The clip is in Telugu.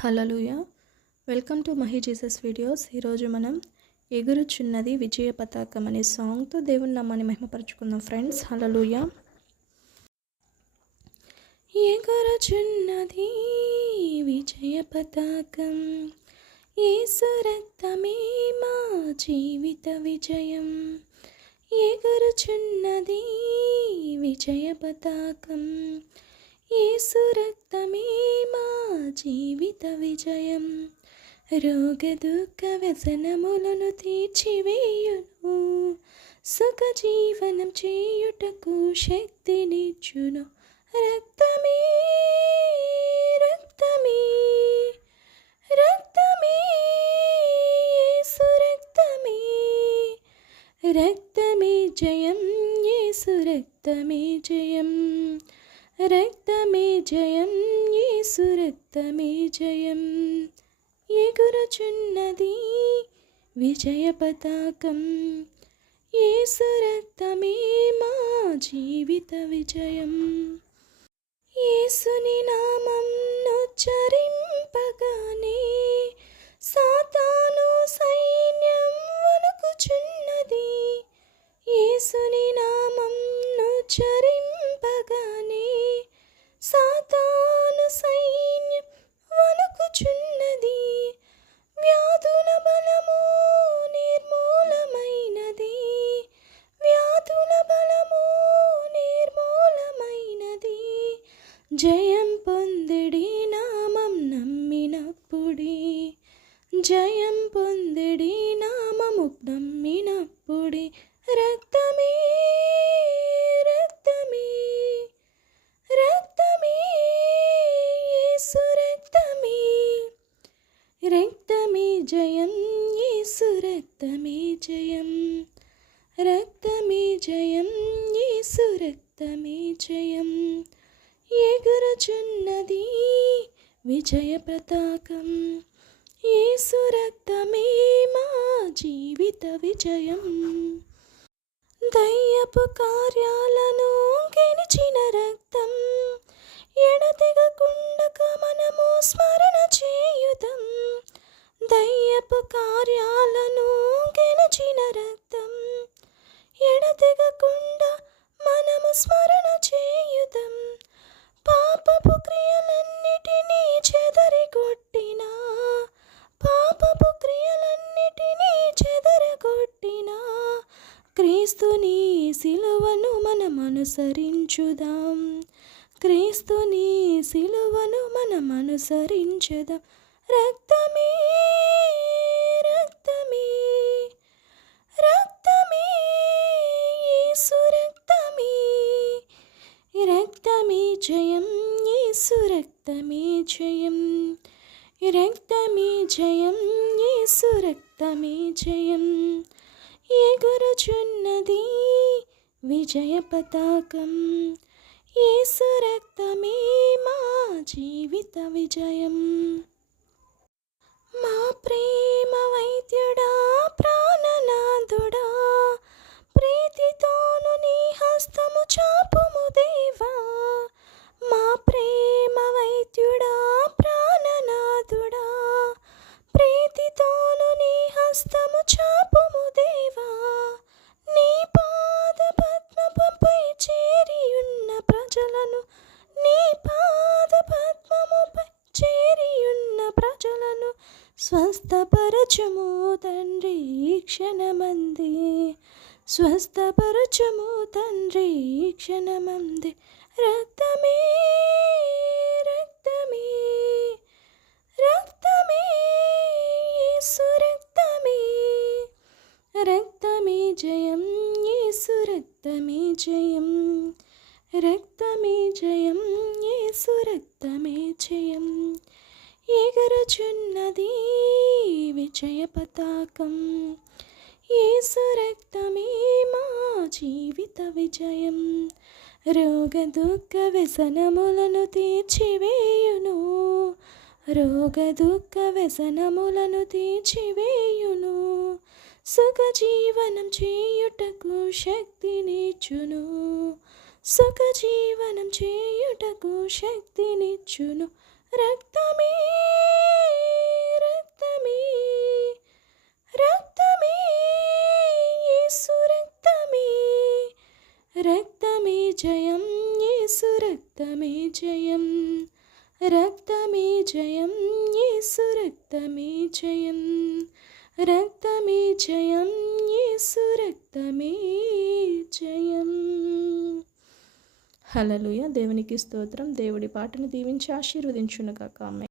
Hallelujah. Welcome to Mahi Jesus videos. ఈరోజు మనం ఎగురుచున్నది విజయ పతాకం అనే సాంగ్తో దేవుని నామాన్ని మహిమపరచుకుందాం ఫ్రెండ్స్. హల్లెలూయా. ఎగురుచున్నది విజయ పతాకం, యేసు రక్తమే మా జీవిత విజయం. ఎగురుచున్నది విజయ పతాకం, యేసు రక్తమే మా జీవిత విజయం. రోగ దుఃఖ వ్యసనములను తీర్చివేయును, సుఖ జీవనం చేయుటకు శక్తినిచ్చును. రక్తమే రక్తమే రక్తమే యేసు రక్తమే, రక్తమే జయం, యేసు రక్తమే జయం. రక్తమే జయం, యేసు రక్తమే జయం. ఎగురుచున్నది విజయ పతాకం, యేసు రక్తమే మా జీవిత విజయం. యేసుని నామం ఉచ్చరింపగానే సాతాను సైన్యం వణుకుచున్నది. యేసుని నామం ఉచ్చరింపగానే సాతాను సైన్యం వణుకుచున్నది. వ్యాధుల బలము నిర్మూలమైనది, వ్యాధుల బలము నిర్మూలమైనది. జయం పొందిడి నామం నమ్మినప్పుడే, జయం పొందిడి నామము నమ్మినప్పుడే. రక్తమే రక్తమే రక్తమే యేసు రక్తమే, రక్తమే జయం, యేసు రక్తమే జయం. రక్తమే జయం, యేసు రక్తమే జయం. ఎగురుచున్నది విజయ పతాకం, యేసు రక్తమే మా జీవిత విజయం. దయ్యపు కార్యాలను గెలిచిన రక్తం, ఎడతెగకుండక మనము స్మరణ చేయుదాం. దయ్యపు కార్యాలను గెలిచిన రక్తం, ఎడతెగకుండా మనము స్మరణ చేయుదాం. పాపపు క్రియలన్నిటినీ చెదరగొట్టిన, పాపపు క్రియలన్నిటినీ చెదరగొట్టిన క్రీస్తుని సిలువను మనం అనుసరించుదాం. క్రీస్తుని సిలువను మనం అనుసరించుదాం. రక్తమే రక్తమే రక్తమే యేసు రక్తమే, రక్తమే జయం, యేసు రక్తమే జయం. రక్తమే జయం, యేసు రక్తమే జయం. ఎగురుచున్నది విజయ పతాకం, యేసు రక్తమే మా జీవిత విజయం. మా ప్రేమ వైద్యుడా ప్రాణనాథుడా, ప్రీతితోను నీ హస్తము చాపుము దేవా. మా ప్రేమ వైద్యుడా ప్రాణనాథుడా, ప్రీతితోను నీ హస్తము చాపుము దేవా. నీ పాద పద్మముపై చేరియున్న ప్రజలను, నీ పాద పద్మముపై చేరియున్న ప్రజలను స్వస్థపరచుము తండ్రి ఈ క్షణమందే, స్వస్థపరచుము తండ్రి ఈ క్షణమందే. రక్తమే రక్తమే రక్తమే యేసు రక్తమే, రక్తమే జయం, యేసు రక్తమే జయం. రక్తమే జయం, యేసు రక్తమే జయం. ఎగురుచున్నది విజయ పతాకం, యేసు రక్తమే మా జీవిత విజయం. రోగ దుఃఖ వ్యసనములను తీర్చివేయును, రోగ దుఃఖ వ్యసనములను తీర్చివేయును. సుఖ జీవనం చేయుటకు శక్తినిచ్చును, సుఖ జీవనం చేయుటకు శక్తినిచ్చును. రక్తమే జయం, యేసు రక్తమే జయం, రక్తమే జయం, యేసు రక్తమే జయం, రక్తమే జయం, యేసు రక్తమే జయం. హల్లెలూయా. దేవునికి స్తోత్రం. దేవుడి పాటను దీవించి ఆశీర్వదించునుగాక. ఆమేన్.